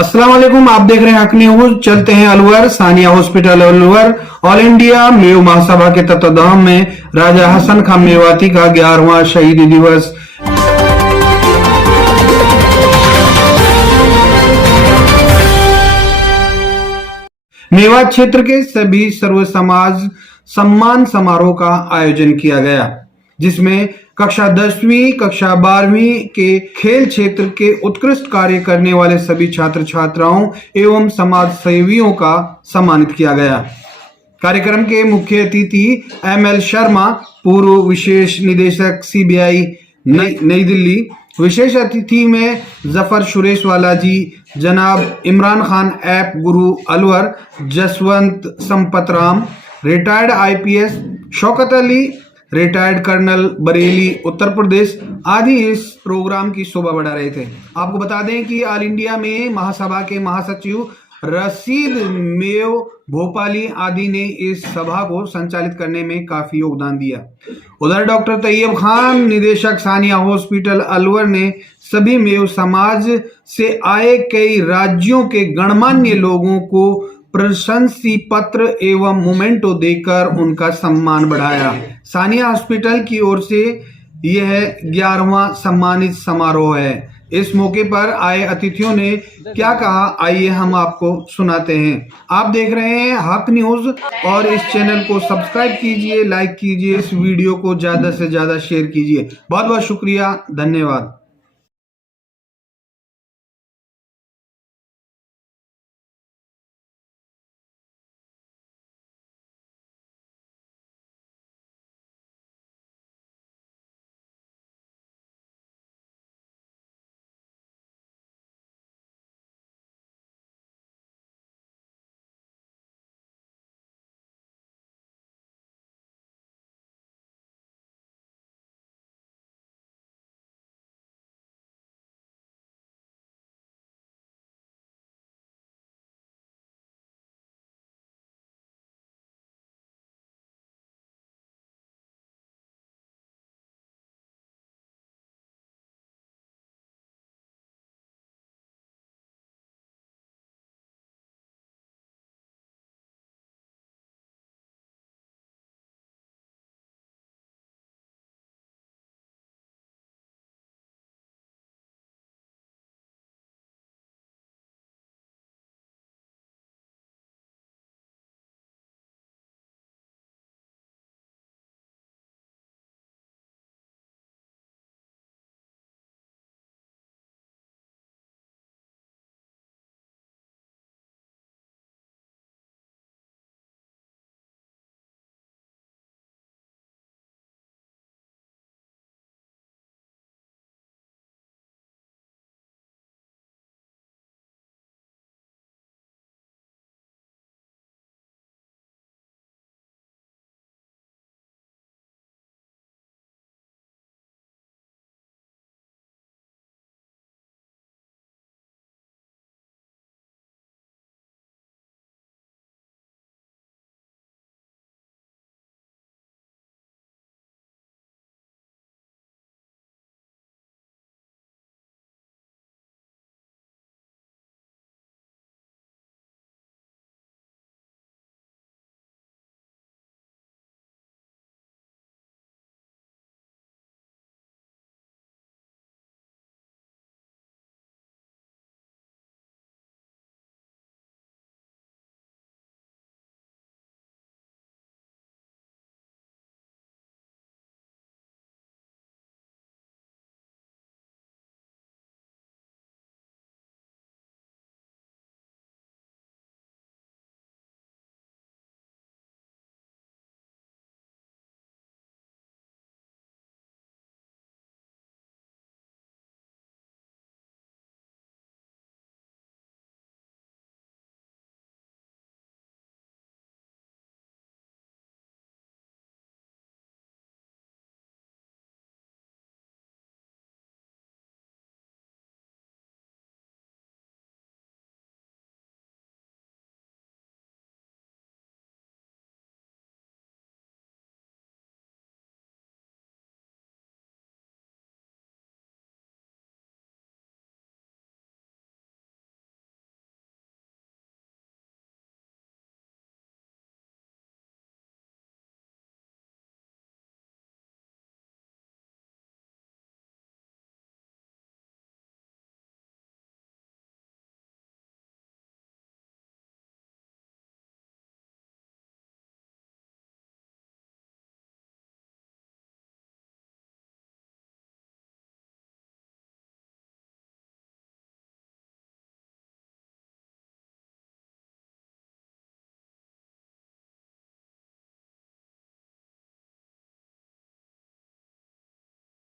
अस्सलाम वालेकुम। आप देख रहे हैं हक न्यूज। चलते हैं Alwar. Sania hospital Alwar all India Mev Mahasabha के तत्वाधान में राजा हसन खान मेवाती का 11वां शहीदी दिवस। मेवात क्षेत्र के सभी सर्व समाज सम्मान समारोह का आयोजन किया गया, जिसमें कक्षा 10वीं कक्षा 12वीं के खेल क्षेत्र के उत्कृष्ट कार्य करने वाले सभी छात्र छात्राओं एवं समाज सेवियों का सम्मानित किया गया। कार्यक्रम के मुख्य अतिथि ML शर्मा, पूर्व विशेष निदेशक CBI नई दिल्ली। विशेष अतिथि में जफर सुरेशवाला जी, जनाब इमरान खान ऐप गुरु Alwar, Jaswant Sampat Ram, retired IPS, Shaukat Ali, retired colonel Bareilly Uttar Pradesh आदि इस प्रोग्राम की शोभा बढ़ा रहे थे। आपको बता दें कि ऑल इंडिया में महासभा के महासचिव रशीद मेव भोपाली आदि ने इस सभा को संचालित करने में काफी योगदान दिया। उधर डॉक्टर तैयब खान, निदेशक सानिया हॉस्पिटल अलवर ने सभी मेव समाज से आए कई राज्यों के गणमान्य लोगों को प्रशंसी पत्र एवं मोमेंटो देकर उनका सम्मान बढ़ाया। सानिया हॉस्पिटल की ओर से यह 11वां सम्मानित समारोह है। इस मौके पर आए अतिथियों ने क्या कहा, आइए हम आपको सुनाते हैं। आप देख रहे हैं हक न्यूज और इस चैनल को सब्सक्राइब कीजिए, लाइक कीजिए, इस वीडियो को ज्यादा से ज्यादा शेयर कीजिए। बहुत बहुत शुक्रिया, धन्यवाद।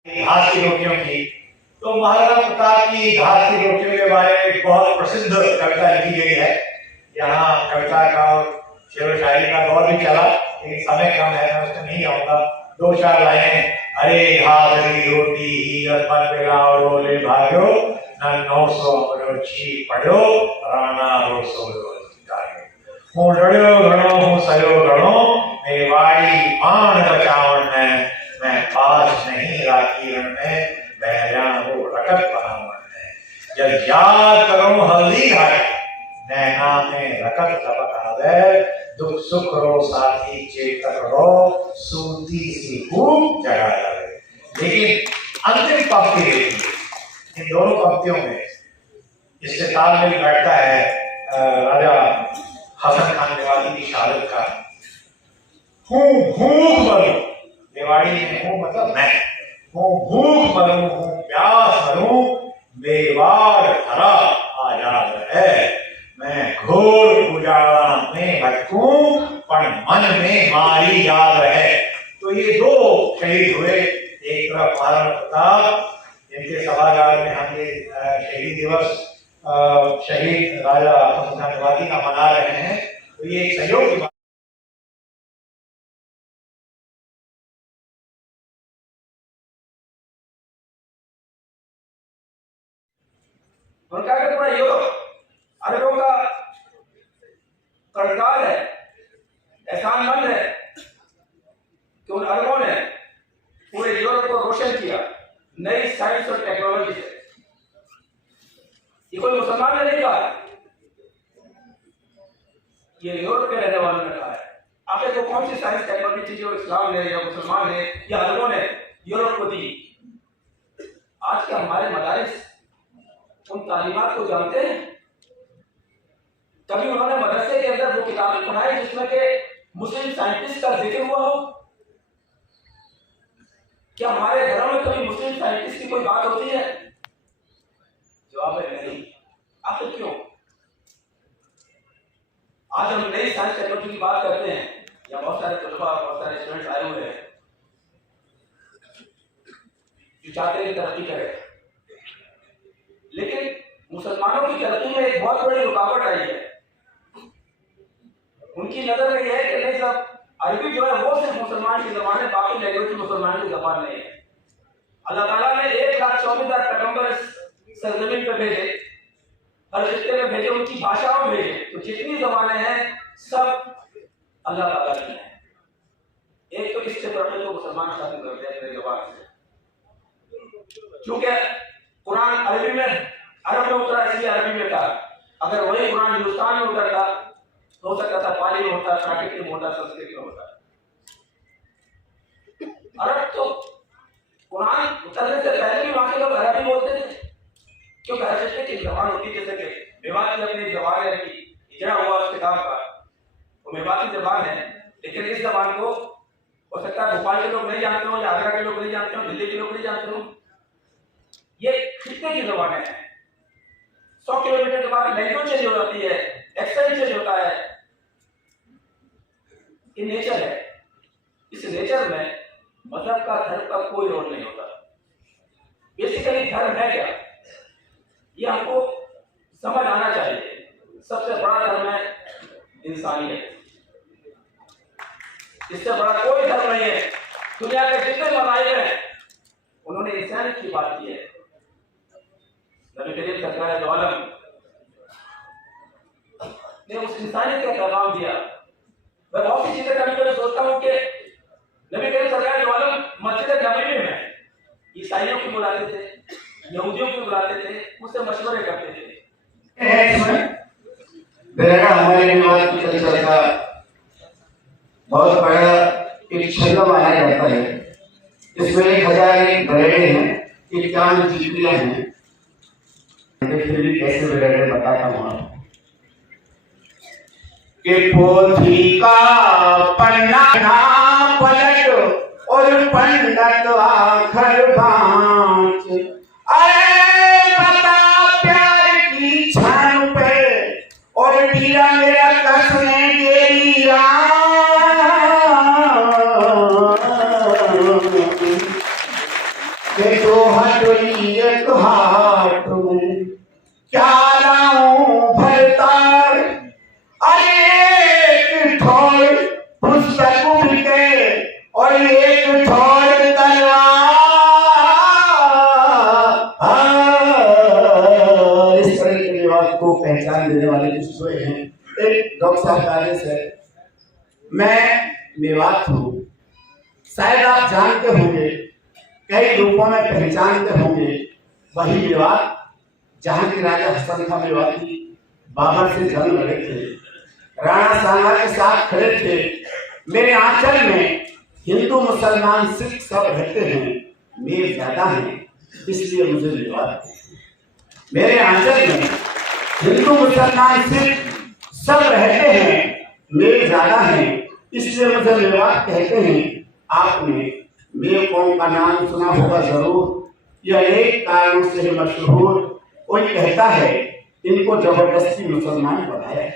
घास की रोटियों की। तो महाराणा प्रताप की घास की रोटियों के बारे में बहुत प्रसिद्ध कविता लिखी गई है। यहाँ कविता का शेर शायरी का दौर भी चला, लेकिन समय कम है, मैं उसमें नहीं आऊंगा। दो चार लाइनें। अरे घास की रोटी ही रतन पिलाओ रोले भाग्यो, न 900 रोची पढ़ो राणा रोसो हूँ डड़ो घणो हूँ सयो घणो मेवाड़ी पान बचावन में मैं पास नहीं राखी रण में बहरा वो रकत बनावन में जब याद करो हल्दी घाटे नैना में रकत टपक आवे दुख सुख रो साथी चेतक रो सूती सी खूब जगा जावे। लेकिन अंतिम पंक्ति देखिए, इन दोनों पंक्तियों में इससे तालमेल बैठता है राजा हसन खान मेवाड़ी की शहादत का। हूँ भूख मरूं, मेवाड़ी में हूँ मतलब मैं हूँ भूख मरूं हूँ प्यास मरूं मेवाड़ धरा आजाद है। मैं घोर उजाड़ा में भटकूं पर मन में मारी याद है। तो ये दो शहीद हुए, एक तरफ महाराणा प्रताप जिनके सभागार में हम ये शहीद दिवस शहीद राजा हसन खान मेवाड़ी का मना रहे हैं। तो ये एक सहयोग की बात। उनका पूरा यूरोप अरबों का कर्जदार है, एहसानमंद है कि उन अरबों ने पूरे यूरोप को रोशन किया नई साइंस और टेक्नोलॉजी से। ये कोई मुसलमान ने नहीं कहा, ये यूरोप के रहने वालों ने कहा है। आपने को कौन सी साइंस टेक्नोलॉजी थी जो इस्लाम ने या मुसलमान ने या अरबों ने यूरोप को दी? आज के हमारे मदारिस उन तालीमात को जानते हैं? कभी उन्होंने मदरसे के अंदर वो किताब पढ़ाई जिसमें के मुस्लिम साइंटिस्ट का जिक्र हुआ हो? क्या हमारे घरों में कभी मुस्लिम साइंटिस्ट की कोई बात होती है? जवाब है नहीं। आखिर क्यों? आज हम नई साइंस टेक्नोलॉजी की बात करते हैं, या बहुत सारे तलबा बहुत सारे स्टूडेंट्स आए हुए हैं जो चाहते हैं तरक्की करें, लेकिन मुसलमानों की तरक्की में एक बहुत बड़ी रुकावट आई है। उनकी नजर में यह है कि नहीं सब अरबी जो है वो सिर्फ मुसलमान की जबान है, बाकी लैंग्वेज मुसलमान की जबान नहीं है। अल्लाह ताला ने 1,24,000 पैगंबर इस सरजमीन पे भेजे, हर खित्ते में भेजे, उनकी भाषाओं में भेजे। तो जितनी जबानें हैं सब अल्लाह ताला की हैं। एक तो इससे पहले तो मुसलमान शादी करते हैं अपनी जबान से, क्योंकि कुरान अरबी में अरब में उतरा इसलिए अरबी में था। अगर वही कुरान हिंदुस्तान में उतरता तो हो सकता था पाली में होता, प्राकृतिक में होता, संस्कृत में होता। अरब तो कुरान उतरने से पहले भी वहां के लोग अरबी बोलते थे, क्योंकि हर किस्म की जबान होती है। जैसे कि मेवात की अपनी जबान है कि इजरा हुआ उस किताब का, वो मेवात की जबान है, लेकिन इस जबान को हो सकता है भोपाल के लोग नहीं जानते हो, या आगरा के लोग नहीं जानते हो, दिल्ली के लोग नहीं जानते हो। ये खित्ते की जबानें हैं। 100 किलोमीटर के बाद लैंग्वेज चेंज हो जाती है, एक्सेंट चेंज होता है। ये नेचर है। इस नेचर में मजहब का, धर्म का कोई रोल नहीं होता। बेसिकली धर्म है क्या, ये हमको समझ आना चाहिए। सबसे बड़ा धर्म है इंसानियत, इससे बड़ा कोई धर्म नहीं है। दुनिया के जितने मज़ाहिब हैं उन्होंने इंसानियत की बात की है। नबी करीम सरकार दो आलम ने उस इंसानियत का पैगाम दिया। मैं बहुत सी चीजें कभी कभी सोचता हूँ कि नबी करीम सरकार दो आलम मस्जिद नबवी में ईसाइयों को बुलाते थे, यहूदियों को बुलाते थे, उससे मशवरे करते थे। हमारे रिवाज की कल्चर का बहुत बड़ा एक छंद माना जाता है। इसमें 1001 बरेड़े हैं, 51 जीवियां हैं। फिर भी कैसे बरेड़े बताता हूँ आपको। कि पोथी का पन्ना ना पलट और पंडित आखर बाँच, अरे बता प्यार की छान पे और पीरा मेरा कसने तेरी देने वाले कुछ सोए हैं। एक डॉक्टर साहब का आदेश है। मैं मेवात हूँ, शायद आप जानते होंगे, कई रूपों में पहचानते होंगे। वही मेवात जहाँ के राजा हसन खां मेवाती बाबर से जंग लड़े थे, राणा सांगा के साथ खड़े थे। मेरे आंचल में हिंदू मुसलमान सिख सब रहते हैं, मेव ज्यादा है इसलिए मुझे मेवात। मेरे आंचल में हिंदू मुसलमान सिख सब रहते हैं, मेव ज्यादा है इसलिए मुझे मेवात कहते हैं। आपने मेव कौम का नाम सुना होगा जरूर, यह एक कारणों से मशहूर। कोई कहता है इनको जबरदस्ती मुसलमान बनाया है,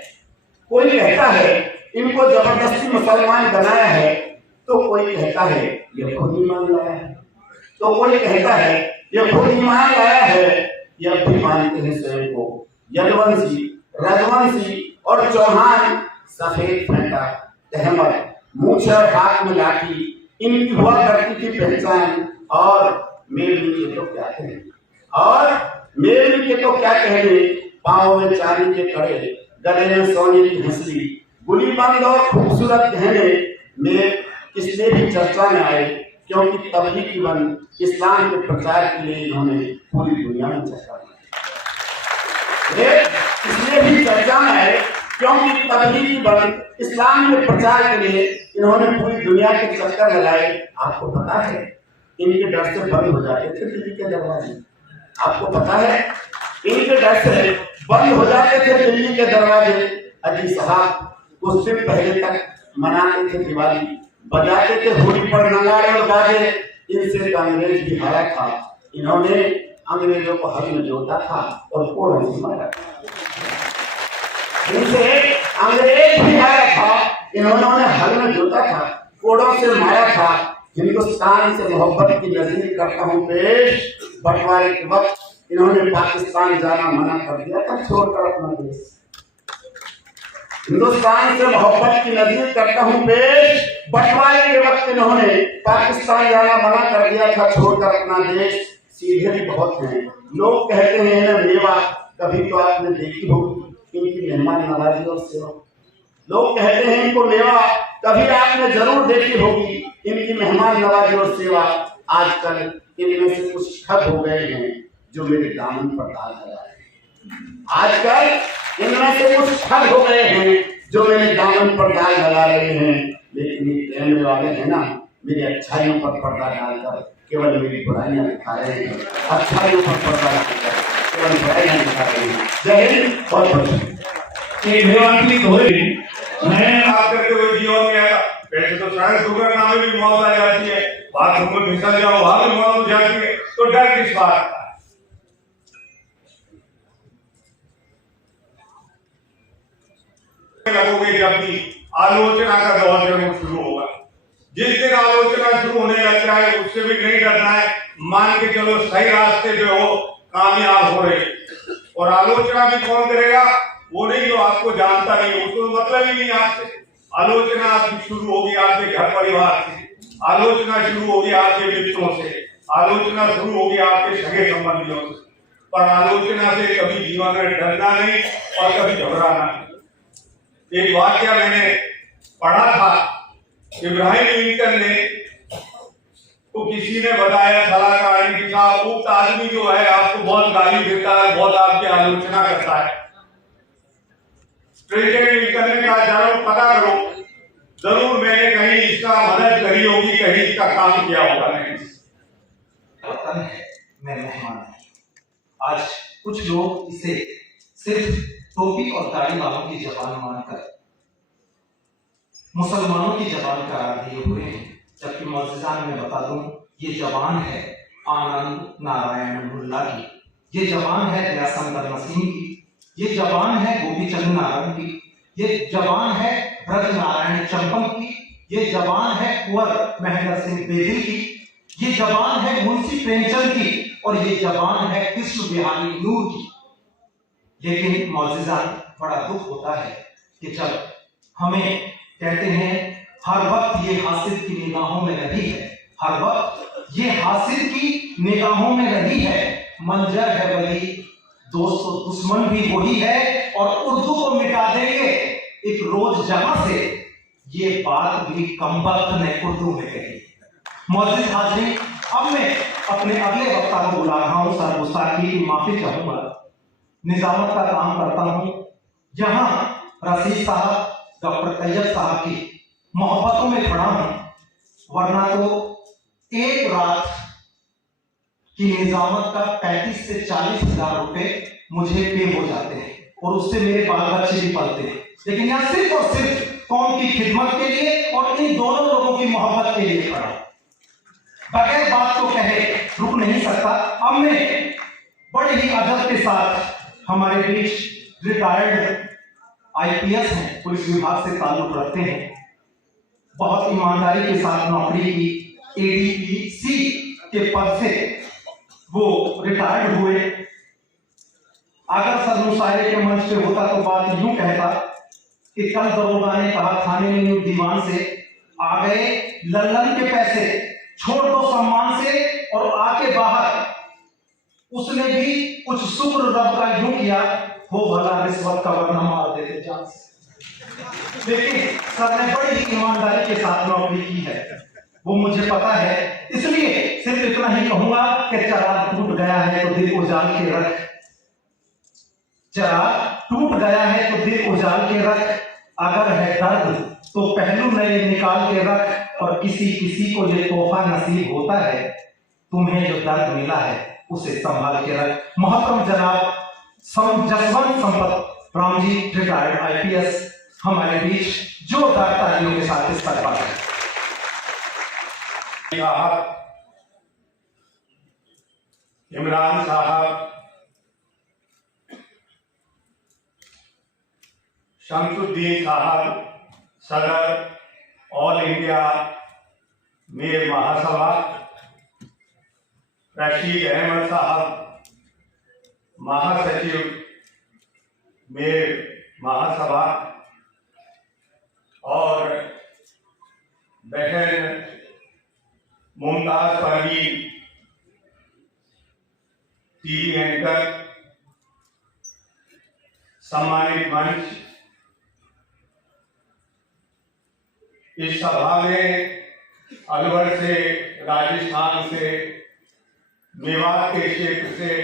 कोई कहता है इनको जबरदस्ती मुसलमान बनाया है, तो कोई कहता है ये खुद ईमान लाया है, तो कोई कहता है ये खुद ईमान लाया है। यह भी मानते हैं स्वयं को यदुवंशी, रजवंशी और चौहान। सफेद फेंटा, तहमत, मूछ और हाथ में लाठी, इनकी हुआ करती थी पहचान। और मेल के तो क्या कहें, और मेल के तो क्या कहने। पाँव में चांदी के कड़े, गले में सोने की हंसली, गुली बंद और खूबसूरत गहने। मेल इसलिए भी चर्चा में आए क्योंकि तबलीगी बन इस्लाम के प्रचार के लिए इन्होंने पूरी दुनिया में चर्चा की। इसलिए भी चर्चा में आए क्योंकि तबलीगी बन इस्लाम के प्रचार के लिए इन्होंने पूरी दुनिया के चक्कर लगाए। आपको पता है इनके डर से बंद हो जाते थे दिल्ली के दरवाजे। आपको पता है इनके डर से बंद हो जाते थे दिल्ली के दरवाजे। अजी साहब कुछ दिन पहले तक मनाते थे दिवाली, बजाते थे होली पर नगाड़े और बाजे। इनसे अंग्रेज भी हारा था, इन्होंने अंग्रेजों को हल में जोता था और कोड़ों से मारा था। इनसे अंग्रेज भी हारा था, इन्होंने हल में जोता था, कोड़ों से मारा था। हिंदुस्तान से मोहब्बत की नजर करता हूँ पेश। बंटवारे के वक्त इन्होंने पाकिस्तान जाना मना कर दिया था, छोड़कर अपना देश। हिंदुस्तान से मोहब्बत की नजर करता हूँ पेश। बंटवारे के वक्त इन्होंने पाकिस्तान जाना मना कर दिया था, छोड़कर अपना देश। सीधे भी बहुत हैं लोग, कहते हैं ना मेवा, कभी तो आपने देखी होगी इनकी मेहमान नवाजी और सेवा। लोग कहते हैं इनको मेवा, कभी आपने जरूर देखी होगी इनकी मेहमान नवाजी और सेवा। आजकल इनमें से कुछ ठग हो गए हैं जो मेरे दामन पर दाग लगा रहे हैं। आजकल इनमें से कुछ ठग हो गए हैं जो मेरे दामन पर दाग लगा रहे हैं। लेकिन ये कहने वाले हैं ना, मेरी अच्छाइयों पर पर्दा डालकर केवल मेरी बुराइयां दिखा रहे हैं, अच्छाइयों पर पर्दा डालकर केवल बुराइयां दिखा रहे हैं। जय हिंद और मैं बात करते हुए जीवन में आया। वैसे तो शायद दुर्घटना में भी मौत आ जाती है, बाथरूम में फिसल जाओ वहां भी मौत हो जाती है, तो डर किस बात का। लगोगे जब भी आलोचना का दौर जरूर शुरू होगा। जिस दिन आलोचना शुरू होने लगता है उससे भी नहीं डरना है, मान के चलो सही रास्ते पे हो, कामयाब हो रहे। और आलोचना भी कौन करेगा, वो नहीं जो आपको जानता नहीं, उसको मतलब ही नहीं आपसे। आलोचना आपकी शुरू होगी आपके घर परिवार से, आलोचना शुरू होगी आपके मित्रों से, आलोचना शुरू होगी आपके सगे संबंधियों से। पर आलोचना से कभी जीवन में डरना नहीं और कभी घबराना नहीं। एक वाक्य मैंने पढ़ा था, इब्राहिम लिंकन ने तो किसी ने बताया सलाहकार कि साहब उक्त आदमी जो है आपको बहुत गाली देता है, बहुत आपकी आलोचना करता है। प्रेसिडेंट लिंकन ने कहा जरूर पता करो, जरूर मैंने कहीं इसका मदद करी होगी, कहीं इसका काम किया होगा। नहीं वतन है, मैं मेहमान नहीं। आज कुछ लोग इसे सिर्फ टोपी और दाढ़ी वालों की जबान मानकर मुसलमानों की जबान करार दिए हुए हैं, जबकि मौजूदान में बता दूं ये जबान है आनंद नारायण मुल्ला की, ये जबान है दयाशंकर मसीह की, ये जबान है गोपीचंद नारंग की, ये जबान है ब्रज नारायण चंपम की, ये जबान है कुंवर महेंद्र सिंह बेदी की, ये जबान है मुंशी प्रेमचंद की और ये जबान है कृष्ण बिहारी नूर की। लेकिन मौजूदान बड़ा दुख होता है कि जब हमें कहते हैं हर वक्त ये हासिद की निगाहों में रही है, हर वक्त ये हासिद की निगाहों में रही है, मंजर है वही दोस्तों दुश्मन भी वही है और उर्दू को मिटा देंगे एक रोज जहां से, ये बात भी कमबख्त ने उर्दू में कही। मौजूद हाजिरीन, अब मैं अपने अगले वक्ता को बुला रहा हूं। सर गुस्ताखी की माफी चाहूंगा, निजामत का काम करता हूं, जहां रशीद साहब, डॉक्टर तैयब साहब की मोहब्बतों में खड़ा हूं, वरना तो एक रात की निजामत का 35 से 40 हजार रुपए मुझे पे हो जाते हैं और उससे मेरे बाल बच्चे भी पलते हैं। लेकिन यहां सिर्फ और सिर्फ कौम की खिदमत के लिए और इन दोनों लोगों की मोहब्बत के लिए खड़ा, बगैर बात को कहे रुक नहीं सकता। अब मैं बड़े ही अदब के साथ, हमारे बीच रिटायर्ड आईपीएस हैं, पुलिस विभाग से ताल्लुक रखते हैं, बहुत ईमानदारी के साथ नौकरी की, एडीपीसी के पद से वो रिटायर्ड हुए। अगर सर मुशायरे के मंच पे होता तो बात यूं कहता कि कल दरोगा ने कहा थाने में दीवान से, आ गए लल्लन के पैसे, छोड़ दो सम्मान से और आके बाहर। उसने भी कुछ शुक्र रब का यूं किया, हो भला रिश्वत का वरना मार देते जान से। लेकिन सर ने बड़ी ही ईमानदारी के साथ नौकरी की है, वो मुझे पता है, इसलिए सिर्फ इतना ही कहूंगा कि चराग टूट गया है तो दिल उजाल के रख, चराग टूट गया है तो दिल उजाल के रख, अगर है दर्द तो पहलू नए निकाल के रख, और किसी किसी को ये तोहफा नसीब होता है, तुम्हें जो दर्द मिला है उसे संभाल के रख। मोहतरम जनाब जसवंत संपत राम जी, रिटायर्ड आईपीएस, हमारे बीच जोरदार तालियों के साथ इस पर बात साहब, इमरान साहब, शमसुद्दीन साहब, सदर ऑल इंडिया मेयर महासभा, रशीद अहमद साहब, महासचिव मेयर महासभा, और बहन मुमताज परवीन, टीवी एंकर, सम्मानित मंच, इस सभा में अलवर से, राजस्थान से, मेवात के क्षेत्र से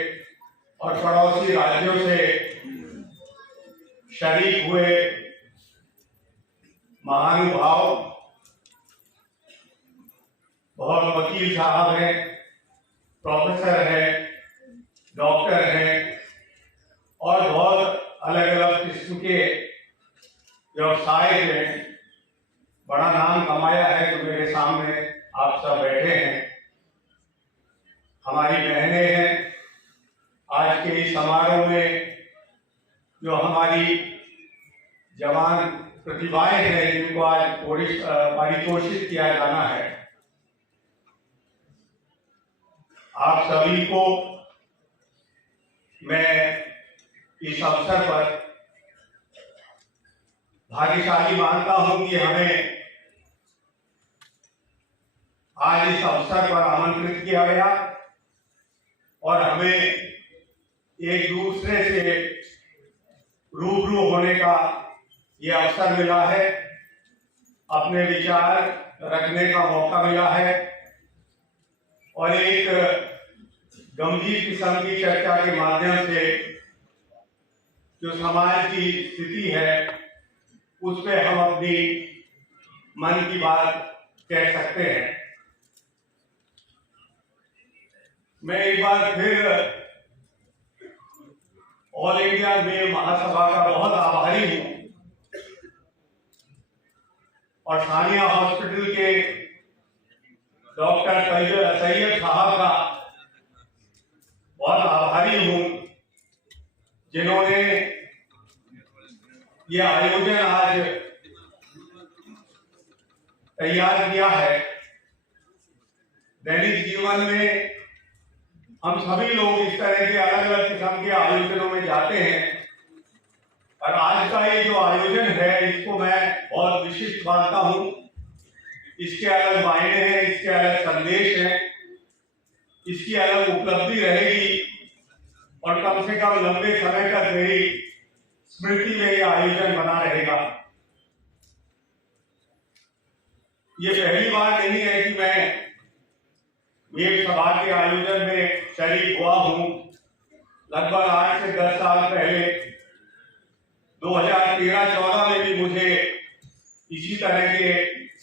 और पड़ोसी राज्यों से शरीक हुए महानुभाव, बहुत वकील साहब हैं, प्रोफेसर हैं, डॉक्टर हैं और बहुत अलग अलग किस्म के व्यवसाय में बड़ा नाम कमाया है, तो मेरे सामने आप सब बैठे हैं, हमारी बहनें हैं। आज के इस समारोह में जो हमारी जवान प्रतिभाएं हैं, जिनको आज पारितोषित किया जाना है, आप सभी को मैं इस अवसर पर भाग्यशाली मानता हूं कि हमें आज इस अवसर पर आमंत्रित किया गया और हमें एक दूसरे से रूबरू होने का ये अवसर मिला है, अपने विचार रखने का मौका मिला है और एक गंभीर किस्म की चर्चा के माध्यम से जो समाज की स्थिति है उस पे हम अपनी मन की बात कह सकते हैं। मैं एक बार फिर ऑल इंडिया में महासभा का बहुत आभारी हूं और सानिया हॉस्पिटल के डॉक्टर तैयब साहब का बहुत आभारी हूं, जिन्होंने ये आयोजन आज तैयार किया है। दैनिक जीवन में हम सभी लोग इस तरह के अलग अलग किस्म के आयोजनों में जाते हैं और आज का ये जो आयोजन है इसको मैं बहुत विशिष्ट मानता हूं। इसके अलग मायने हैं, इसके अलग संदेश हैं, इसकी अलग उपलब्धि रहेगी और कम से कम लंबे समय तक मेरी स्मृति में यह आयोजन बना रहेगा। ये पहली बार नहीं है कि मैं एक सभा के आयोजन में शरीक हुआ हूं। लगभग 8 से 10 साल पहले 2013-14 में भी मुझे इसी तरह के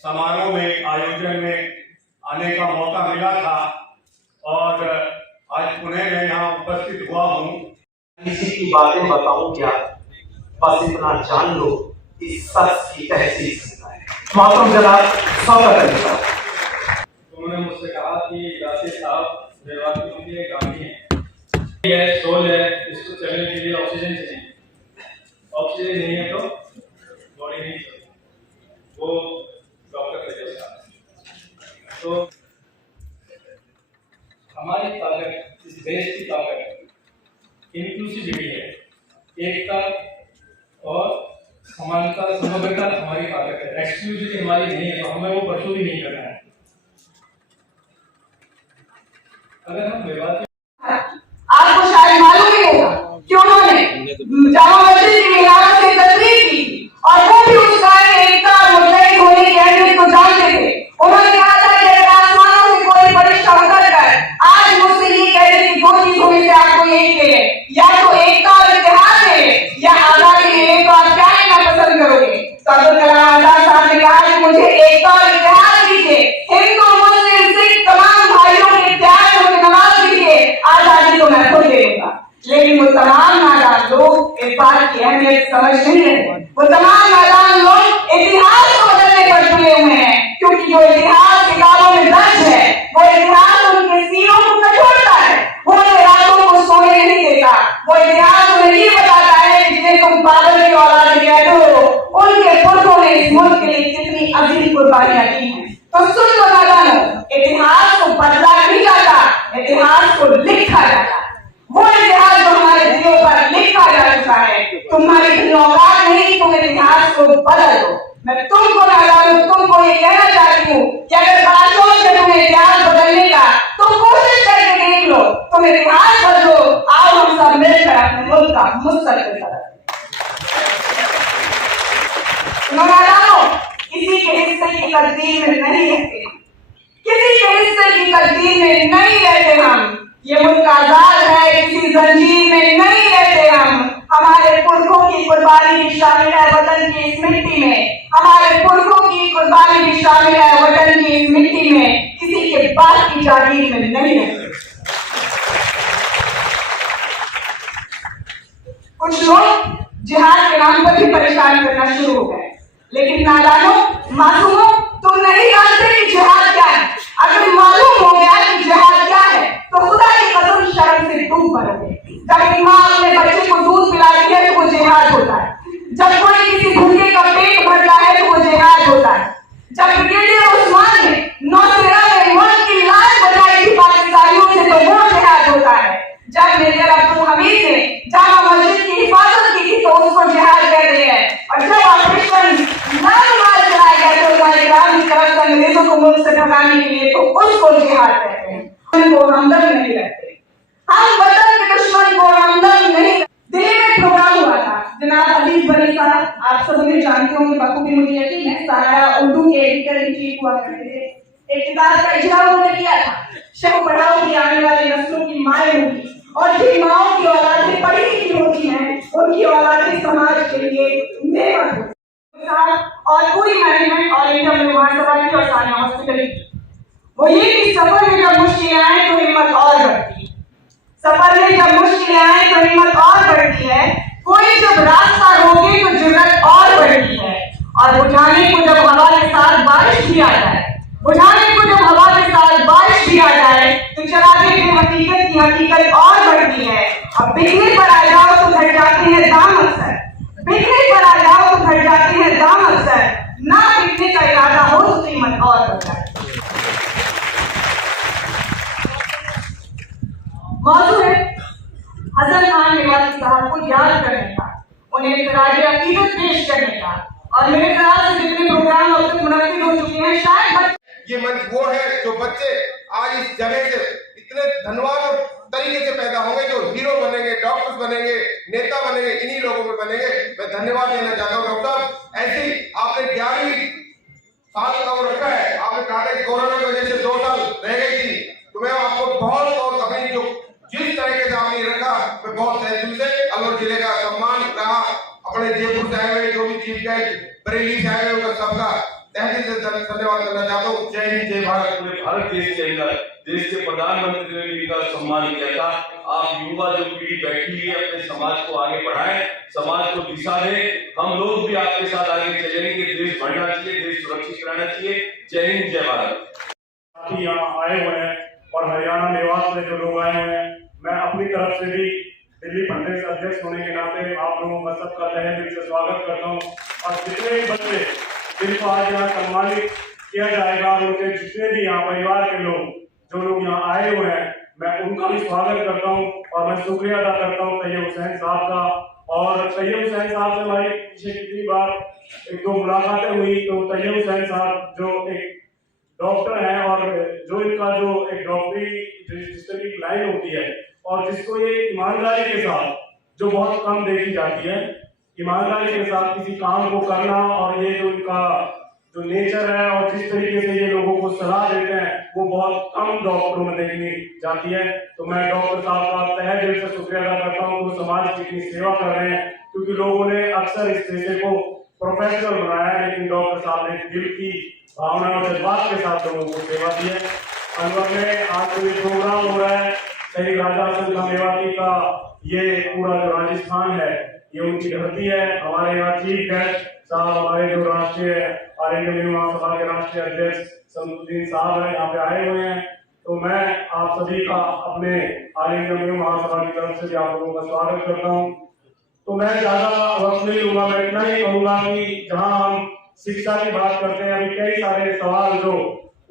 समारोह में आयोजन में आने का मौका मिला था और आज पुनः मैं यहाँ उपस्थित हुआ हूँ। किसी की बातें बताऊं क्या, बस इतना जान लो इस शख्स की तहसील है। मातम जनाब उन्होंने मुझसे कहा कि राशि साहब निर्वाचन के लिए गांधी है, ये स्टॉल है, इसको चलने के लिए ऑक्सीजन चाहिए। ऑक्सीजन नहीं है तो बॉडी नहीं चलती। वो डॉक्टर के जैसा। तो हमारी ताकत, इस देश की ताकत इंक्लूसिविटी है, एकता और समानता समग्रता हमारी ताकत है। एक्सक्लूसिविटी हमारी नहीं है, तो हमें वो परसू भी नहीं करना है। अगर हम विवाद आपको शायद मालूम ही होगा कि उन्होंने जामा मस्जिद की मीनारों से तकरीर की और वो भी उस गाय के एकता और मुद्दई होने की अहमियत को जानते थे। उन्होंने कहा था कि अगर आसमानों से कोई फरिश्ता उतर कर आज मुझसे ये कह दे कि 2 चीजों में से आपको एक मिले, या तो एकता और इत्तेहाद मिले या आजादी मिले, तो आप क्या लेना पसंद करोगे? तो अब्दुल कलाम आजाद साहब ने कहा कि मुझे एकता और इत्तेहाद दीजिए, हिंदू मुस्लिम सिख तमाम भाइयों के इत्तेहाद में नमाज दीजिए, आजादी तो मैं खुद दे दूंगा। लेकिन वो तमाम नादान लोग इस बात की अहमियत समझ नहीं रहे। वो तमाम नादान लोग इतिहास को बदलने पर तुले हुए हैं, क्योंकि जो इतिहास किताबों में दर्ज है वो इतिहास उनके सीनों को कटोरता है, वो उनके रातों को सोने नहीं देता। वो इतिहास उन्हें ये बताता है कि जिन्हें तुम पागल की औलाद कहते हो, उनके पुरखों ने इस मुल्क के लिए कितनी अजीम कुर्बानियां दी हैं। तो सुन लो नादानो, इतिहास को बदला नहीं जाता, इतिहास को लिखा जाता। वो इतिहास जो हमारे दिलों पर लिखा जा चुका है, तुम्हारी इतनी औकात नहीं, तुम इतिहास को बदल दो। मैं तुमको नादानो, तुमको ये कहना चाहती हूँ कि अगर बातों से तुम्हें इतिहास बदलने का, तो कोशिश करके देख लो, तुम इतिहास बदलो। आओ हम सब मिलकर अपने मुल्क का मुस्तकबिल बदलें। नादानो, किसी के हिस्से की तकदीर में नहीं रहते, किसी के हिस्से की तकदीर में नहीं रहते हम। ये मुल्क आजाद है, किसी जंजीर में नहीं रहते हम। हमारे पुरखों की कुर्बानी भी शामिल है वतन की इस मिट्टी में, हमारे पुरखों की कुर्बानी भी शामिल है वतन की इस मिट्टी में, किसी के बाप की जागीर में नहीं रहते। कुछ लोग जिहाद के नाम पर भी परेशान करना शुरू हो गए, लेकिन नादानो, मासूमों, तुम नहीं जानते कि जिहाद क्या है। अगर मालूम हो गया कि जिहाद क्या है, तो खुदा की कसम शर्म से डूब मरोगे। जब माँ अपने बच्चे को दूध पिलाती है तो वो जिहाद होता है। जब कोई किसी भूखे का पेट भरता है तो वो जिहाद होता है। जब ब्रिगेडियर उस्मान ने नौशेरा में मुल्क की लाश बचाई थी पाकिस्तानियों से, तो वो जिहाद होता है। जब मेजर अब्दुल हमीद ने जामा मस्जिद की हिफाजत की थी, तो उसको जिहाद कहते हैं। और जब ऑपरेशन लाल चलाया गया तो की तरफ से अंग्रेजों को मुल्क से भगाने के लिए, तो उसको जिहाद कहते हैं। को हमदम नहीं रखते, हम वतन के दुश्मन को हमदम नहीं। दिल्ली में प्रोग्राम हुआ था, जनाब अजीज बरी साहब, आप सब उन्हें जानते होंगे बखूबी, मुझे यकीन है, सारा उर्दू के एडिटर इन चीफ हुआ करते थे। एक किताब का इजरा उन्होंने किया था, शब पढ़ाओ की आने वाली नस्लों की माएँ होगी, और जिन माओं की औलादें पढ़ी लिखी होती हैं, उनकी औलादें समाज के लिए नेमत होती है। और पूरी मैनेजमेंट और इंडियन महासभा की और सानिया हॉस्पिटल की, वो ये कि सफर में जब मुश्किलें आए तो हिम्मत और बढ़ती है, सफर में जब मुश्किलें आए तो हिम्मत और बढ़ती है। कोई जब रास्ता रोके तो जुर्रत और बढ़ती है। और बुझाने को जब हवा के साथ बारिश भी आ जाए, बुझाने को जब हवा के साथ बारिश भी आ जाए, तो चरागे की हकीकत की हकीकत और बढ़ती है। अब बिकने पर आ जाओ तो घट जाते हैं दाम अक्सर, बिकने पर आ जाओ तो घट जाते हैं दाम अक्सर, ना बिकने का इरादा हो तो कीमत और बढ़ जाए। मौजूद है हसन खान निवासी साहब को याद करने का, उन्हें खराज अकीदत पेश करने का, और मेरे ख्याल से जितने प्रोग्राम अब तक मुनक्किद हो चुके हैं, शायद ये मंच वो है जो बच्चे आज इस जगह से इतने धनवान और तरीके से पैदा होंगे जो हीरो बनेंगे, डॉक्टर्स बनेंगे, नेता बनेंगे, इन्हीं लोगों में बनेंगे। मैं धन्यवाद देना चाहता हूँ डॉक्टर साहब। ऐसी आपने 11वीं साल का वो रखा है, आपने कहा था कि कोरोना की वजह से 2 साल रह गई थी, तो मैं आपको बहुत अपनी जो जिस तरीके से आपने रखा, मैं बहुत दिल से अलवर जिले का सम्मान रहा। अपने जयपुर से आए हुए जो भी चीफ गेस्ट, बरेली से आए हुए उनका सबका तहे दिल से धन्यवाद करना चाहता हूँ। जय हिंद, जय भारत। पूरे भारत देश के अंदर देश के प्रधानमंत्री ने भी इनका सम्मान किया था। आप युवा जो पीढ़ी बैठी हुई है, अपने समाज को आगे बढ़ाएं, समाज को दिशा दें। हम लोग भी आपके साथ आगे चलेंगे। देश बढ़ना चाहिए, देश सुरक्षित रहना चाहिए। जय हिंद, जय भारत। यहाँ आए हुए हैं और हरियाणा मेवात से जो लोग आए हुए हैं, मैं अपनी तरफ से भी दिल्ली प्रदेश अध्यक्ष होने के नाते आप लोगों का सबका तहे दिल से स्वागत करता हूँ। और जितने भी बच्चे जिनको आज यहाँ सम्मानित किया जाएगा, उनके जितने भी यहाँ परिवार के लोग जो लोग यहाँ आए हुए हैं, मैं उनका भी स्वागत करता हूँ। और मैं शुक्रिया अदा करता हूँ तैयब हुसैन साहब का। और तैयब हुसैन साहब से हमारी पीछे कितनी बार 1-2 मुलाकातें हुई, तो तैयब हुसैन साहब जो एक डॉक्टर हैं और जो इनका जो एक डॉक्टरी जिस तरह की लाइन होती है और जिसको ये ईमानदारी के साथ, जो बहुत कम देखी जाती है, ईमानदारी के साथ किसी काम को करना, और ये जो इनका जो नेचर है और जिस तरीके से ये लोगों को सलाह देते हैं, वो बहुत कम डॉक्टरों में देखी जाती है। तो मैं डॉक्टर साहब का तहे दिल से शुक्रिया अदा करता हूँ, वो समाज की इतनी सेवा कर रहे हैं, क्योंकि लोगों ने अक्सर इस पेशे को प्रोफेशनल बनाया है, लेकिन डॉक्टर साहब ने दिल की भावना और जज्बात के साथ लोगों को सेवा दी है। अलवर में आज जो ये प्रोग्राम हो रहा है, शहीद राजा हसन खां मेवाती का, ये पूरा जो राजस्थान है, ये उनकी धरती है। हमारे यहाँ चीफ गेस्ट साहब, हमारे जो राष्ट्रीय आर्य महासभा के राष्ट्रीय अध्यक्ष शमसुद्दीन साहब है, यहाँ पे आए हुए हैं। तो मैं आप सभी का अपने आर्य महासभा की तरफ से भी आप लोगों का स्वागत करता हूँ। तो मैं ज्यादा वक्त नहीं लूंगा, मैं इतना ही कहूंगा कि जहाँ हम शिक्षा की बात करते हैं, अभी कई सारे सवाल जो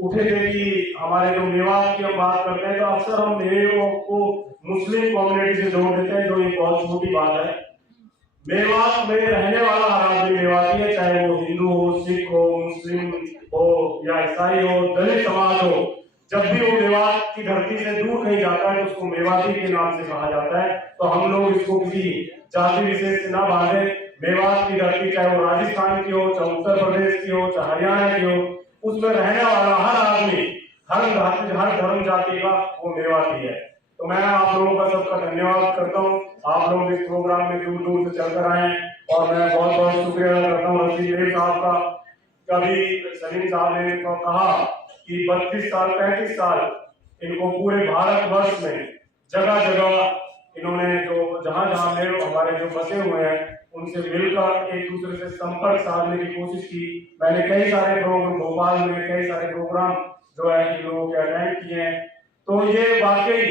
उठे थे कि हमारे जो मेवात की हम बात करते हैं, तो अक्सर हम मेवात को मुस्लिम कम्युनिटी से जोड़ देते हैं, जो एक बहुत छोटी बात है। मेवात में रहने वाला हर आदमी मेवाती है, चाहे वो हिंदू हो, सिख हो, मुस्लिम हो या ईसाई हो, दलित समाज हो। जब भी वो मेवात की धरती से दूर कहीं जाता है तो उसको मेवाती के नाम से कहा जाता है। तो हम लोग इसको किसी जाति विशेष से ना बांधे। मेवात की धरती चाहे वो राजस्थान की हो, चाहे उत्तर प्रदेश की हो, चाहे हरियाणा की हो, उसमें रहने वाला हर आदमी, हर धर्म जाति का वो मेवाती है। तो मैं आप लोगों का सबका धन्यवाद करता हूँ। आप लोग इस प्रोग्राम में दूर दूर से चलकर आए, और मैं बहुत बहुत शुक्रिया अदा करता हूँ रशीद साहब का। कभी सलीम साहब ने इनको कहा कि 32 साल 35 साल इनको पूरे भारतवर्ष में जगह जगह इन्होंने जो जहाँ हमारे जो बसे हुए हैं उनसे मिलकर एक दूसरे से संपर्क साधने की कोशिश की। मैंने कई सारे प्रोग्राम भोपाल में, कई सारे प्रोग्राम जो है इन लोगों के अटेंड किए हैं। तो ये वाकई,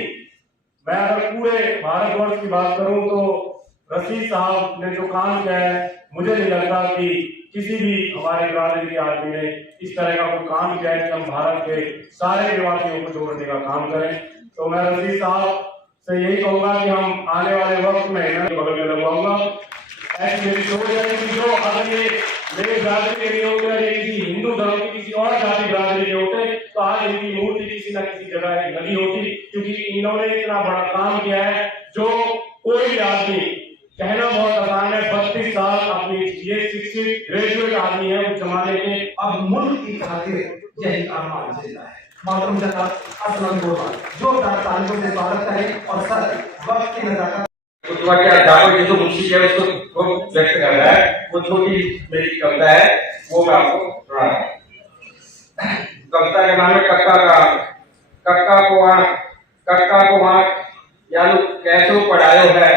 मैं अगर पूरे भारतवर्ष की बात करूं तो रशीद साहब ने जो काम किया है, मुझे नहीं लगता कि किसी भी हमारे बिरादरी के आदमी ने इस तरह का कोई काम किया है कि हम भारत के सारे निवासियों को जोड़ने का काम करें। तो मैं रशीद साहब से यही कहूंगा कि हम आने वाले वक्त में बगल में लगवाऊंगा। ऐसी मेरी सोच है कि जो अगर ये मेरे बिरादरी के लिए होते हैं, किसी हिंदू धर्म की किसी और जाति बिरादरी के होते, तो आज इनकी मूर्ति किसी न किसी जगह लगी होती, क्योंकि इन्होंने इतना बड़ा काम किया है जो कोई भी आदमी, कहना बहुत आसान है, 32 साल अपनी ये शिक्षित ग्रेजुएट आदमी है उस जमाने के, अब मुल्क की खातिर यही अरमान जिंदा है। मातरम जनाब असलम गोरवाल जोरदार तालियों से स्वागत करें और सर वक्त की नजाकत के अध्यापक जो मुंशी है उसको व्यक्त कर रहा है, वो छोटी मेरी कविता है, वो मैं आपको सुना रहा हूँ। कविता के नाम है कक्का को आंख यालू कैसो पढ़ायो है,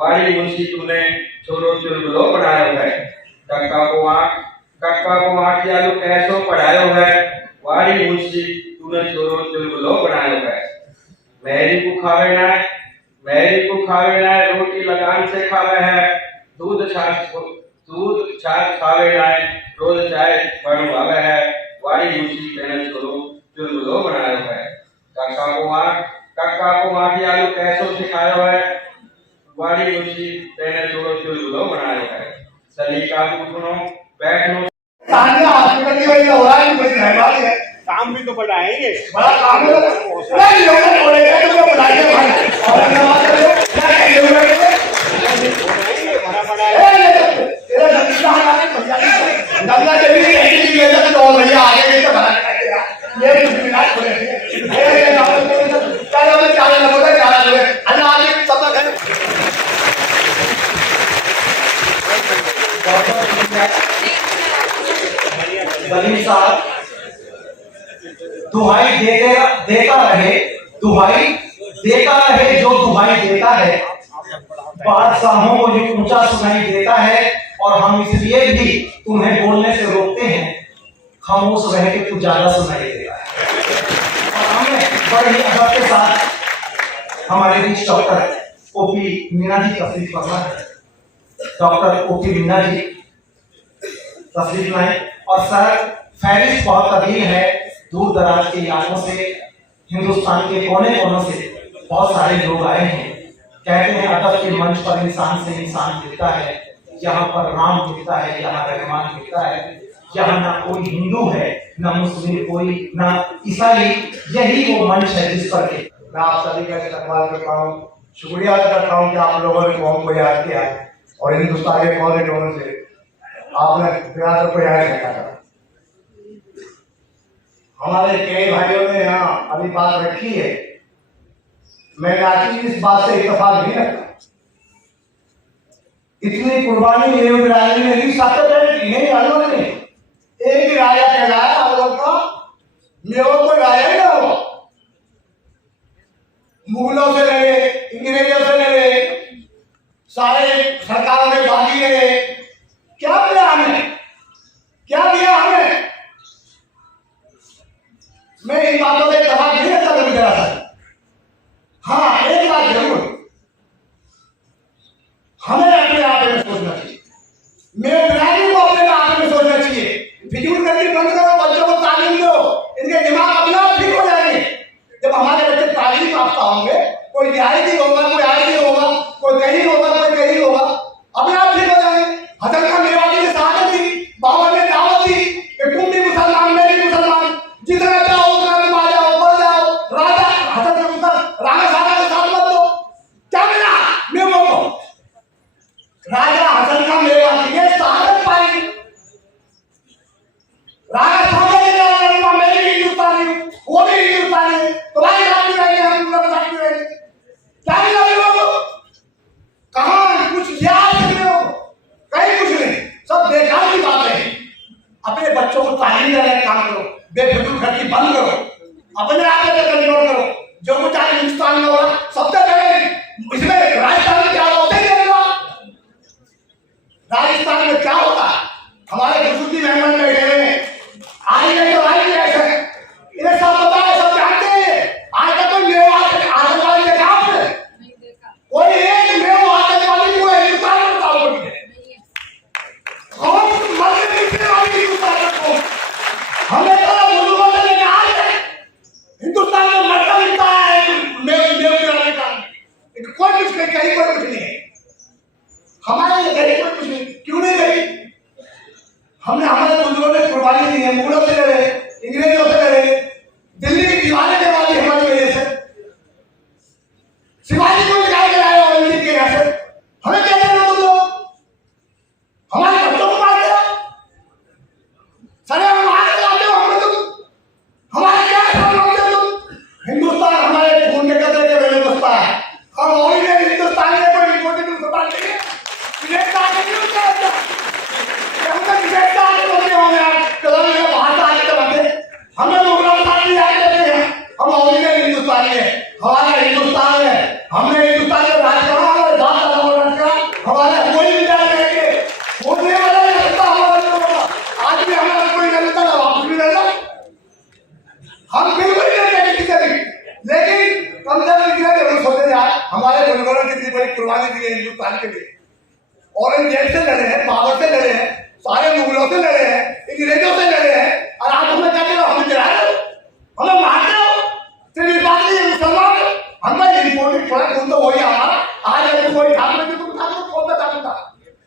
वाली मुंशी तूने छोरो चुलबुलो बनायो है। कक्का को आंख यालू कैसो पढ़ायो है, वाली मुंशी तूने छोरो चुलबुलो बनायो है। मेरी को खावे ना रोटी लगान से खावे है, दूध छाछ खावे ना रोज चाय बनवावे है, वाली मुंशी तेने छोरो चुलबुलो बनायो है। कक्का को आंख यालू कैसो सिखायो है, वाली मुंशी तेने छोरो चुलबुलो बनायो है। सलीका पूछनो बैठनो हॉस्पिटल की वजह हो रहा है, बड़ी मेहरबानी है। काम भी तो बढ़ाएंगे। बड़ा काम है नहीं लोग बोलेंगे तो वो बुलाइए भाई औरंगाबाद चलो क्या कहेंगे वो तेरा गंगा देवी ऐसी चीज है तो भैया आगे तो भरा ये मिलाद बोले ये क्या मैं चाले ना बोले चाला बोले अन्ना आगे सब है सलीम साहब दुहाई देता रहे दुहाई देता रहे जो दुहाई देता है बादशाहों को जो ऊंचा सुनाई देता है और हम इसलिए भी तुम्हें बोलने से रोकते हैं खामोश रह के तू ज्यादा सुनाई देता है। और हमने बड़े ही अदब के साथ हमारे बीच डॉक्टर ओपी मीना जी तशरीफ फरमा है। डॉक्टर ओपी मीना जी तशरीफ लाए और सर फहरिस्त बहुत तवील है, दूर दराज के इलाकों से हिंदुस्तान के कोने कोनों से बहुत सारे लोग आए हैं। कहते हैं अदब के मंच पर इंसान से इंसान मिलता है, यहाँ पर राम मिलता है, यहाँ रहमान मिलता है, यहाँ ना कोई हिंदू है ना मुस्लिम कोई ना ईसाई, यही वो मंच है जिस पर के मैं आप सभी का इस्तेमाल करता हूँ, शुक्रिया अदा करता हूँ कि आप लोगों ने कौम को याद किया और हिंदुस्तान के कोने कोने से आपने बिरादर को याद रखा। हमारे कई भाइयों ने यहाँ अभी बात रखी है, मैं नाची इस बात से इत्तेफाक नहीं रखता। इतनी कुर्बानी मेरे राजा ने नहीं सातत की नहीं अल्लाह ने एक ही राजा कहलाया अल्लाह का मेरे को राजा ही ना हो। मुगलों से लड़े, अंग्रेजों से लड़े, सारे सरकारों में भागी गए, क्या किया हमें, क्या दिया हमें? मैं इन बातों में इत्तेफाक नहीं रखता कभी मेरा सर। हाँ एक बात जरूर हमें अपने आप में सोचना चाहिए, मेरे बिरादरी को अपने आप में सोचना चाहिए। फिजूल गर्दी बंद करो, बच्चों को तालीम दो, इनके दिमाग अपने आप ठीक हो जाएंगे। जब हमारे बच्चे तालीम याफ्ता होंगे, कोई दिहाड़ी होगा, कोई आईटी होगा, कोई कहीं होगा, कोई कहीं होगा, अपने आप ठीक हो जाएंगे। हसन खान मेवाती ने शहादत दी, बाबर ने दावत दी कि तुम भी मुसलमान, मैं भी मुसलमान, जितना चाहो उतना तुम आ जाओ, बढ़ जाओ। राजा हसन राणा साहब के साथ मत दो, क्या मिला मेमो को? राजा हसन खान मेवाती ने शहादत पाई। राजा साहब ने मैं भी हिंदुस्तानी हूँ, वो भी हिंदुस्तानी है, तुम्हारी साथ भी रहेंगे, हम लोग साथ भी रहेंगे। क्या मिला मेमो को? कहाँ कुछ याद नहीं हो, कहीं कुछ नहीं, सब बेकार की बातें हैं। अपने बच्चों को तालीम देने का काम करो, बेफिजूल खर्ची बंद करो, अपने आप पे कंट्रोल करो। जो कुछ आज हिंदुस्तान में हो रहा सबसे पहले इसमें राजस्थान में क्या होता है, राजस्थान में क्या होता है? हमारे गुरुजी मेहमान बैठे हुए आई नहीं तो आई ऐसे इन्हें सब पता है, सब जानते हैं। आज तक कोई मेवा आतंकवादी देखा आपने? कोई एक मेवा आतंकवादी को हिंदुस्तान में बताओ कोई है? कौन मर के वाली हिंदुस्तान को हमें तो मुल्कों से लेके आए हैं। हिंदुस्तान में मरता मिलता है कोई कुछ नहीं, कहीं कोई कुछ नहीं है। हमारे लिए कहीं कोई कुछ नहीं, क्यों नहीं गई? हमने हमारे बुजुर्गों ने कुर्बानी दी है, मुगलों से लड़े, अंग्रेजों से लड़े, दिल्ली की दीवारें के बाद हमारी वजह से शिवाजी को निकाल के लाए ओलंपिक के यहाँ से। हमें क्या करना तुम लोग? हमारे बच्चों को मारते हो, सरे हम मार लाते हो हमें, तुम हमारे क्या समझते तुम? हिंदुस्तान हमारे खून के कतरे के वेले बसता है, हम और ही हिंदुस्तान में कोई इम्पोर्टेंट मुसलमान नहीं है, विदेशदार नहीं होता है। हमने विदेशदार होते होंगे आप कदम में बाहर आके बनते, हमें मुगलों साथ भी आके देते हैं, हम और ही हिंदुस्तानी है, हमारा हिंदुस्तान है, हमने हिंदुस्तान में राज करा, हमारे दादा राज करा, हमारे कोई भी जान रहेंगे बोलने वाला नहीं रहता हमारा लोगों का। आज भी हमारा कोई नहीं रहता, वापस भी रहता, हम बिल्कुल नहीं रहते किसी से भी, लेकिन कम से कम इतना जरूर सोचे यार हमारे बुजुर्गों ने कितनी बड़ी कुर्बानी दी है हिंदुस्तान के लिए। औरंगजेब से लड़े हैं, बाबर से लड़े हैं, सारे मुगलों से लड़े हैं, अंग्रेजों से लड़े हैं, और आज हमें कहते हो हमें गिरा रहे हो, हमें मारते हो। सिर्फ बात नहीं मुसलमान हमें रिपोर्टिंग थोड़ा खून तो वही हमारा। आज अगर कोई ठाकुर है तुम ठाकुर कौन सा ठाकुर था,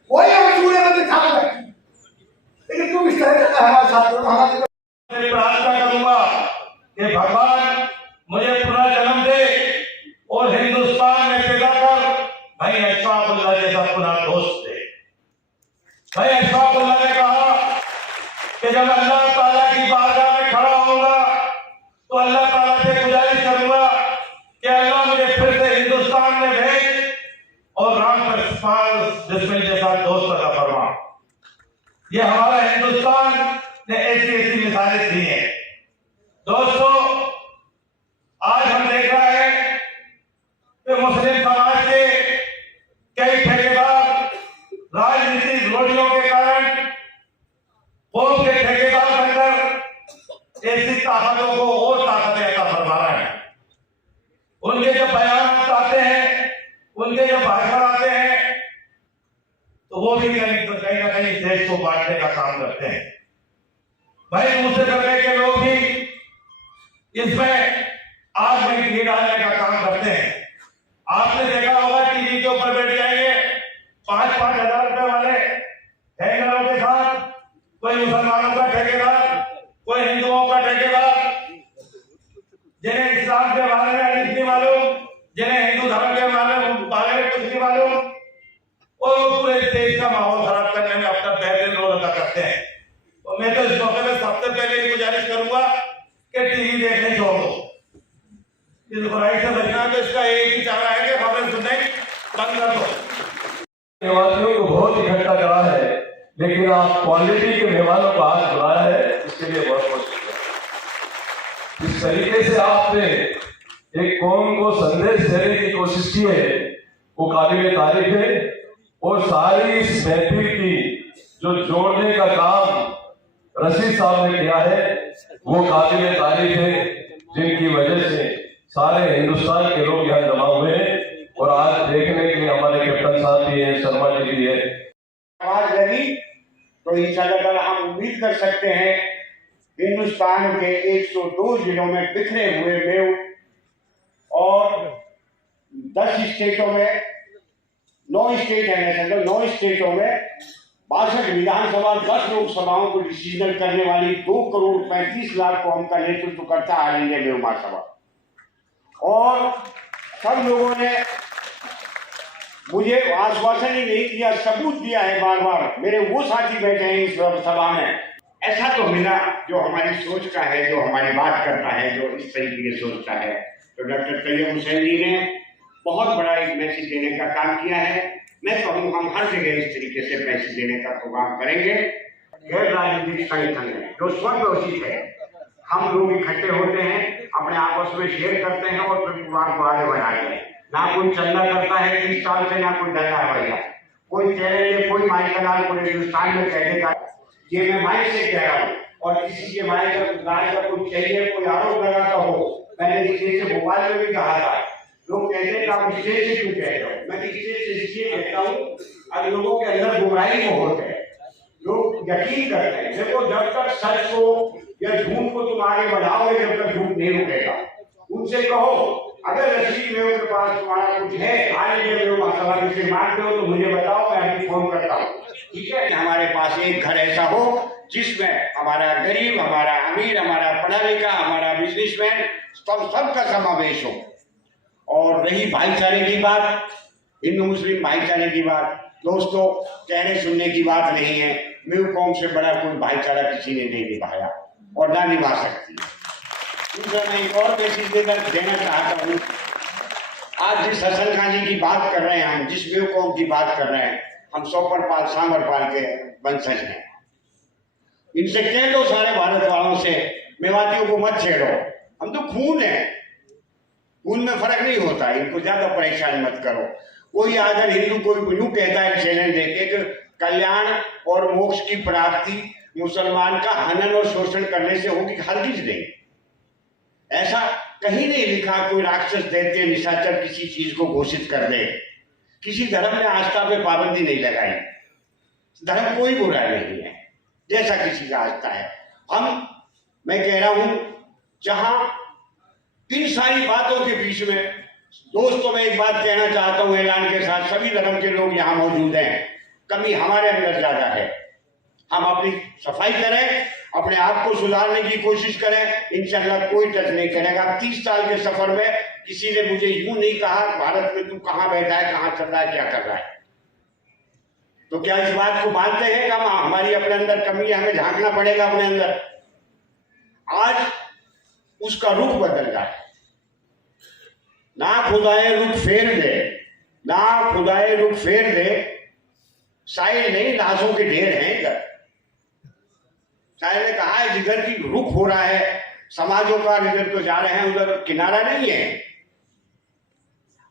वही हम सूर्य में ठाकुर है, लेकिन तुम इस तरह से हमारे साथ प्रार्थना करूंगा इस्हाकुल्लाह ने कहा कि जब अल्लाह ताला की बारगाह में खड़ा होऊंगा तो अल्लाह ताला से गुजारिश करूंगा कि अल्लाह मुझे फिर से हिंदुस्तान में भेज और राम पर दुश्मन के साथ दोस्त अता फरमा। ये हमारा हिंदुस्तान ने ऐसी ऐसी मिसालें दी हैं। दोस्तों, आज हम देख रहे हैं कि मुस्लिम समाज के कई ठेकेदार राजनीतिक रोटियों के कारण कौम के ठेकेदार बनकर ऐसी ताकतों को और ताकतें अता फरमा रहे हैं। उनके जो बयान आते हैं, उनके जो भाषण आते हैं, तो वो भी कहीं ना कहीं देश को बांटने का काम करते हैं। भाई दूसरे दर्जे के लोग भी इसमें आग में घी डालने का काम करते हैं। आपने देखा होगा टीवी के ऊपर बैठ जाएंगे 5-5 हजार रुपए वाले हैंगरों के साथ, कोई मुसलमानों का ठेकेदार, कोई हिंदुओं का ठेकेदार, जिन्हें इस्लाम के बारे में कुछ नहीं मालूम, जिन्हें हिंदू धर्म के बारे में कुछ नहीं मालूम, और पूरे देश का माहौल खराब करने में अपना बेहतरीन रोल अदा करते हैं। तो मैं तो इस मौके में सबसे पहले ये गुजारिश करूंगा कि टीवी देखने छोड़ो। इस बुराई से बचना तो इसका एक ही चारा है कि खबरें सुनने बंद कर दो। मेहमानों को बहुत इकट्ठा करा है, लेकिन आप क्वालिटी के मेहमानों को आज बुलाया है, इसके लिए बहुत बहुत शुक्रिया। इस तरीके से आपने एक कौम को संदेश देने की कोशिश की है, वो काबिल तारीफ है। और सारी इस महफिल की जो जोड़ने का काम रशीद साहब ने किया है, वो काबिल तारीफ है, जिनकी वजह से सारे हिंदुस्तान के लोग यहाँ जमा हुए हैं। और आज देखने के लिए हमारे कैप्टन साहब भी है, शर्मा जी भी है। आवाज लगी तो इंशाअल्लाह हम उम्मीद कर सकते हैं हिंदुस्तान के 102 जिलों में बिखरे हुए मेव और 10 स्टेटों में 9 स्टेट है, 9 स्टेटों में 62 विधानसभा 10 लोकसभाओं को डिसीजन करने वाली 2 करोड़ 35 लाख कौम का नेतृत्व करता ऑल इंडिया मेव महासभा। और सब लोगों ने मुझे आश्वासन ही नहीं दिया, सबूत दिया है बार बार। मेरे वो साथी बैठे हैं इस सभा में, ऐसा तो मिला जो हमारी सोच का है, जो हमारी बात करता है, जो इस तरीके से सोचता है। तो डॉक्टर तैयब हुसैन जी ने बहुत बड़ा एक मैसेज देने का काम किया है। मैं कहूँ हम हर जगह इस तरीके से मैसेज देने का प्रोग्राम करेंगे। गैर राजनीतिक संगठन है जो स्वघोषित है, हम लोग इकट्ठे होते हैं, अपने आपस में शेयर करते हैं और फिर प्रोग्राम को आगे बढ़ाते हैं। ना कोई चंदा करता है 30 साल से, ना कोई डरता है भैया। कोई चैनल कोई माइकलाल पूरे हिंदुस्तान में कहने का, ये मैं माइक से कह रहा हूँ। और किसी के माइक का कोई चाहिए, कोई आरोप लगाता हो, मैंने किसी से मोबाइल में भी कहा था, लोग कहते हैं कि आप स्टेज से क्यों कह रहे हो। मैं स्टेज से इसलिए कहता हूँ, अब लोगों के अंदर गुमराही बहुत है, लोग यकीन करते हैं। देखो, जब तक सच को या झूठ को तुम आगे बढ़ाओगे, जब तक झूठ नहीं रुकेगा। उनसे कहो, अगर रशीद मेव के पास तुम्हारा कुछ है, आज ये मेव महासभा से मांगते हो तो मुझे बताओ, मैं अभी फोन करता हूँ, ठीक है। हमारे पास एक घर ऐसा हो जिसमें हमारा गरीब, हमारा अमीर, हमारा पढ़ा लिखा, हमारा बिजनेसमैन, सबका समावेश हो। और रही भाईचारे की बात, हिंदू मुस्लिम भाईचारे की बात, दोस्तों कहने सुनने की बात नहीं है। मेव कौम से बड़ा कोई भाईचारा किसी ने नहीं निभाया और ना निभा सकती। दूसरा मैं एक और मैसेज देना चाहता हूँ। आज जिस हसन खान जी की बात कर रहे हैं, हम जिस मेव कौम की बात कर रहे हैं, हम सोपरपाल सांगरपाल के वंशज हैं। इनसे कह दो सारे भारत वालों से, मेवातियों को मत छेड़ो, हम तो खून है, खून में फर्क नहीं होता, इनको ज्यादा परेशान मत करो। कोई अगर हिंदू कोई यूं कहता है चैलेंज देके कि कल्याण और मोक्ष की प्राप्ति मुसलमान का हनन और शोषण करने से होगी, हरगिज नहीं। ऐसा कहीं नहीं लिखा कोई राक्षस दैत्य निशाचर किसी चीज को घोषित कर दे। किसी धर्म ने आस्था पे पाबंदी नहीं लगाई। धर्म कोई बुरा नहीं है, जैसा किसी का आस्था है। मैं कह रहा हूं, जहां इन सारी बातों के बीच में दोस्तों मैं एक बात कहना चाहता हूं ऐलान के साथ, सभी धर्म के लोग यहां मौजूद हैं। कमी हमारे अंदर ज्यादा है, हम अपनी सफाई करें, अपने आप को सुधारने की कोशिश करें, इंशाअल्लाह कोई टच नहीं करेगा। 30 साल के सफर में किसी ने मुझे यूं नहीं कहा भारत में तू कहां बैठा है, कहां चल रहा है, क्या कर रहा है। तो क्या इस बात को मानते हैं कि हमारी अपने अंदर कमी है, हमें झांकना पड़ेगा अपने अंदर? आज उसका रुख बदल रहा है। ना खुदाए रुख फेर दे, ना खुदाए रुख फेर दे, शायर नहीं लाशों के ढेर हैं इधर। शायर ने कहा है जिधर की रुख हो रहा है समाजों का, इधर तो जा रहे हैं, उधर किनारा नहीं है।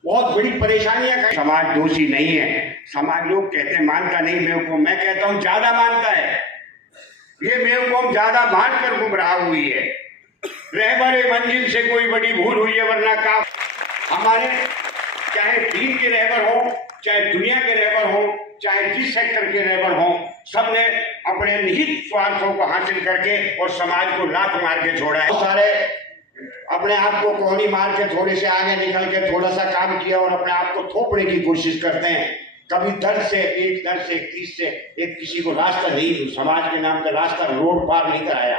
बहुत बड़ी परेशानियां। समाज दोषी नहीं है, समाज लोग कहते हैं मानता नहीं बेवकूफ, मैं कहता हूं ज्यादा मानता है। ये बेवकूफ ज्यादा मानकर गुमराह हुई है। रहबरे मंजिल से कोई बड़ी भूल हुई है, वरना का हमारे चाहे दीन के रहबर हो, चाहे दुनिया के रहबर हो, चाहे जिस सेक्टर के रहबर हो, सबने अपने निहित स्वार्थों को हासिल करके और समाज को लात मार के छोड़ा है। सारे अपने आप को कोहनी मार के थोड़े से आगे निकल के थोड़ा सा काम किया और अपने आप को थोपने की कोशिश करते हैं। कभी दर्द से एक चीज से एक किसी को रास्ता नहीं, समाज के नाम का रास्ता रोड पार नहीं कराया।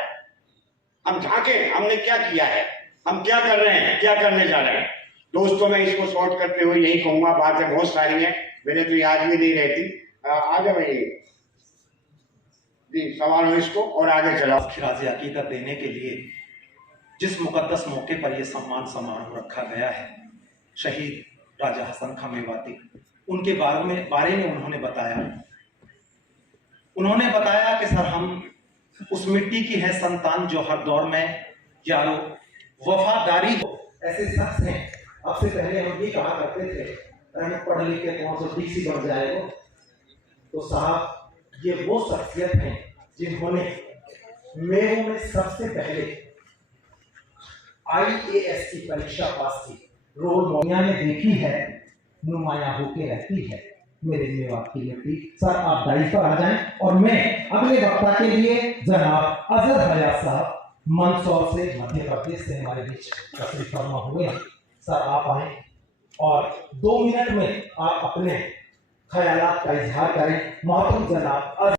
हम झांके हमने क्या किया है, हम क्या कर रहे हैं, क्या करने जा रहे हैं। दोस्तों मैं इसको शॉर्ट करते हुए यही कहूंगा, बातें बहुत सारी हैं, मेरे तो याद भी नहीं रहती। आ जाओ जी, सवाल हो इसको और आगे चलाओ। खिराज अकीदत देने के लिए जिस मुकद्दस मौके पर यह सम्मान समारोह रखा गया है, शहीद राजा हसन खां मेवाती, उनके बारे में उन्होंने बताया कि सर हम उस मिट्टी की है संतान जो हर दौर में यारो वफादारी हो। ऐसे शख्स हैं। अब से पहले हम ये कहा करते थे पढ़ लिख के कौन सा डीसी बन जाएगा, तो साहब ये वो शख्सियत हैं जिन्होंने मेरू में सबसे पहले IAS की परीक्षा पास की। रोल मोनिया ने देखी है, नुमाया होके रहती है मेरे मेवात की मिट्टी। सर आप दाई पर आ जाएं और मैं अगले वक्ता के लिए जनाब अजहर हयात साहब मंदसौर से, मध्य प्रदेश से हमारे बीच तशरीफ फरमा हुए हैं। सर आप आए और 2 मिनट में आप अपने ख्यालात का इजहार करें। मोहतरम जनाब